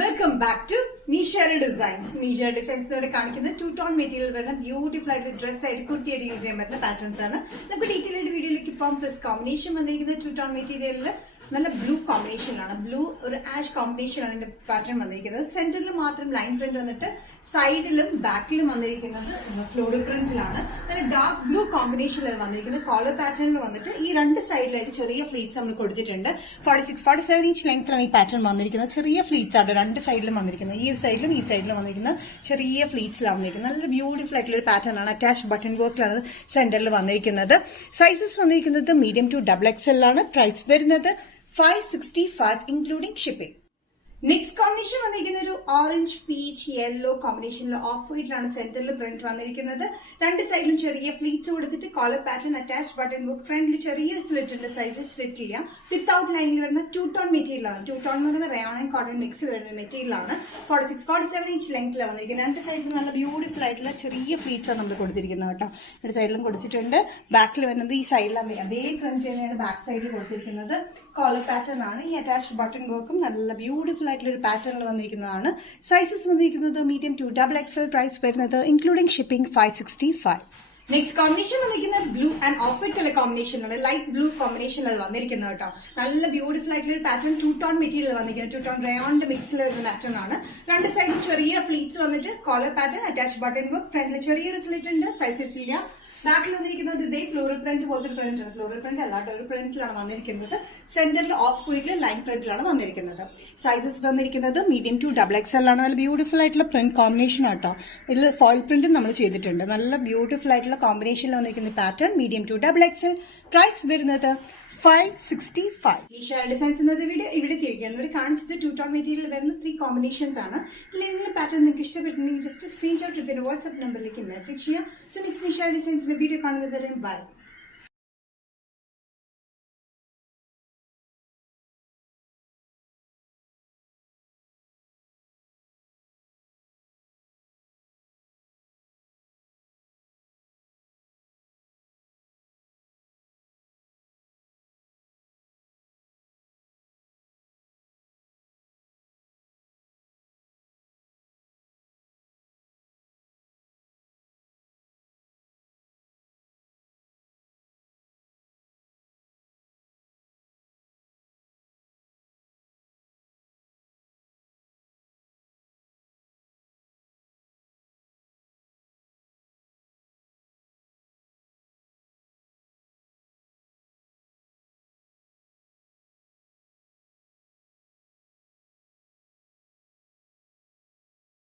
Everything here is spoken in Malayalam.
വെൽക്കം ബാക്ക് ടു നീഷയുടെ ഡിസൈൻസ്. നീഷയുടെ ഡിസൈൻസ് കാണിക്കുന്ന 2-ടോൺ മെറ്റീരിയൽ വരുന്ന ബ്യൂട്ടിഫുൾ ആയിട്ട് ഡ്രസ് ആയിട്ട് കുർത്തിയായിട്ട് യൂസ് ചെയ്യാൻ പറ്റുന്ന പാറ്റേൺസ് ആണ്. നമുക്ക് ഡീറ്റെയിൽ ആയിട്ട് വീഡിയോയിലേക്ക് ഇപ്പം ഫസ്റ്റ് കോമ്പിനേഷൻ വന്നിരിക്കുന്നത് 2-ടോൺ മെറ്റീരിയലിൽ നല്ല ബ്ലൂ കോമ്പിനേഷനിലാണ്. ബ്ലൂ ഒരു ആഷ് കോമ്പിനേഷൻ ആണ് ഇതിന്റെ പാറ്റേൺ വന്നിരിക്കുന്നത്. സെന്ററിൽ മാത്രം ലൈൻ പ്രിന്റ് വന്നിട്ട് സൈഡിലും ബാക്കിലും വന്നിരിക്കുന്നത് ഫ്ലോറൽ പ്രിന്റിലാണ്. നല്ല ഡാർക്ക് ബ്ലൂ കോമ്പിനേഷനിൽ വന്നിരിക്കുന്നത്. കോളർ പാറ്റേണിൽ വന്നിട്ട് ഈ രണ്ട് സൈഡിലായിട്ട് ചെറിയ ഫ്ലീറ്റ്സ് നമ്മൾ കൊടുത്തിട്ടുണ്ട്. 46-47 ഇഞ്ച് ലെങ്ത്തിലാണ് ഈ പാറ്റേൺ വന്നിരിക്കുന്നത്. ചെറിയ ഫ്ലീറ്റ്സ് ആണ് രണ്ട് സൈഡിലും വന്നിരിക്കുന്നത്. ഈ സൈഡിലും വന്നിരിക്കുന്ന ചെറിയ ഫ്ലീറ്റ്സിലാണ് വന്നിരിക്കുന്നത്. നല്ല ബ്യൂട്ടിഫുൾ ആയിട്ടുള്ള ഒരു പാറ്റേൺ ആണ്. അറ്റാച്ച് ബട്ടൺ വർക്കിലാണ് സെന്ററിൽ വന്നിരിക്കുന്നത്. സൈസസ് വന്നിരിക്കുന്നത് മീഡിയം ടു XXL ആണ്. പ്രൈസ് വരുന്നത് 565 including shipping. നെക്സ്റ്റ് കോമ്പിനേഷൻ വന്നിരിക്കുന്ന ഒരു ഓറഞ്ച് പീച്ച് യെല്ലോ കോമ്പിനേഷനിൽ ഓഫ് വൈറ്റിലാണ് സെന്ററിൽ പ്രിന്റ് വന്നിരിക്കുന്നത്. രണ്ട് സൈഡിലും ചെറിയ ഫ്ലീറ്റ്സ് കൊടുത്തിട്ട് collar pattern attach button book ഫ്രണ്ടിൽ ചെറിയ സ്ലിറ്റ് ഉണ്ട്. സൈസ് സ്ലിറ്റ് ചെയ്യാം. വിത്തൌട്ട് ലൈനിൽ വരുന്ന 2-ടോൺ മെറ്റീരിയലാണ്. 2-ടോൺ എന്ന് പറയുന്നത് റയോൺ ആൻഡ് കോട്ടൺ മിക്സ് വരുന്ന മെറ്റീരിയലാണ്. 46-47 ഇഞ്ച് ലെങ്ത്തിലാണ് വന്നിരിക്കുന്നത്. രണ്ട് സൈഡിലും നല്ല ബ്യൂട്ടിഫുൾ ആയിട്ടുള്ള ചെറിയ ഫ്ലീറ്റ്സ് ആണ് നമ്മൾ കൊടുത്തിരിക്കുന്നത് കേട്ടോ. രണ്ട് സൈഡിലും കൊടുത്തിട്ടുണ്ട്. ബാക്കിൽ വരുന്നത് ഈ സൈഡിലാണ് അതേ പ്രിന്റ് തന്നെയാണ് ബാക്ക് സൈഡിൽ കൊടുത്തിരിക്കുന്നത്. കോളർ പാറ്റേൺ ആണ്. ഈ അറ്റാച്ച് ബട്ടൺ വർക്കും നല്ല ബ്യൂട്ടിഫുൾ ആയിട്ടുള്ള ഒരു പാറ്റേണിൽ വന്നിരിക്കുന്നതാണ്. സൈസസ് വന്നിരിക്കുന്നത് മീഡിയം ടു XXL. പ്രൈസ് വരുന്നത് ഇൻക്ലൂഡിംഗ് ഷിപ്പിംഗ് 565. നെക്സ്റ്റ് കോമ്പിനേഷൻ വന്നിരിക്കുന്നത് blue and of white colour കോമ്പിനേഷനാണ്. ലൈറ്റ് ബ്ലൂ കോമ്പിനേഷനിൽ വന്നിരിക്കുന്നത് കേട്ടോ. നല്ല ബ്യൂട്ടിഫുൾ ആയിട്ടുള്ള ഒരു പാറ്റേൺ 2-ടോൺ മെറ്റീരിയൽ വന്നിരിക്കുന്നത്. 2-ടോൺ റയോണിന്റെ മിക്സിൽ വരുന്ന പാറ്റേൺ ആണ്. രണ്ട് സൈഡിൽ ചെറിയ ഫ്ലീറ്റ്സ് വന്നിട്ട് collar pattern attach button work ഫ്രണ്ടിൽ ചെറിയൊരു സ്ലിറ്റ് ഉണ്ട്. സൈസ് ഇല്ല. ബാക്കിൽ വന്നിരിക്കുന്നത് ഇതേ ഫ്ലോറൽ പ്രിന്റ് പോലത്തെ പ്രിന്റ് ആണ്. ഫ്ലോറൽ പ്രിന്റ് അല്ലാത്ത ഒരു പ്രിന്റിലാണ് വന്നിരിക്കുന്നത്. സെന്ററിൽ ഓഫ് വൈറ്റിൽ ലൈൻ പ്രിന്റിലാണ് വന്നിരിക്കുന്നത്. സൈസസ് വന്നിരിക്കുന്നത് മീഡിയം ടു XXL ആണ്. നല്ല ബ്യൂട്ടിഫുൾ ആയിട്ടുള്ള പ്രിന്റ് കോമ്പിനേഷൻ ആട്ടോ. ഇതിൽ ഫോയിൽ പ്രിന്റും നമ്മൾ ചെയ്തിട്ടുണ്ട്. നല്ല ബ്യൂട്ടിഫുൾ ആയിട്ടുള്ള കോമ്പിനേഷനിൽ വന്നിരിക്കുന്ന pattern medium to XXL. Price വരുന്നത് 565. നീഷയുടെ ഡിസൈൻസ് എന്നത് ഇവിടെ തിരികെയാണ്. ഇവിടെ കാണിച്ചത് 2-ടോൺ മെറ്റീരിയൽ വരുന്ന 3 കോമ്പിനേഷൻസ് ആണ്. ഇതിൽ ഏതെങ്കിലും പാറ്റേൺ നിങ്ങൾക്ക് ഇഷ്ടപ്പെട്ടിട്ടുണ്ടെങ്കിൽ ജസ്റ്റ് സ്ക്രീൻഷോട്ട് എടുത്തിട്ട് വാട്സ്ആപ്പ് നമ്പറിലേക്ക് മെസ്സേജ് ചെയ്യാം. സോ നെക്സ്റ്റ് നീഷയുടെ ഡിസൈൻസിന്റെ വീഡിയോ കാണുന്നത് വരെ ബൈ.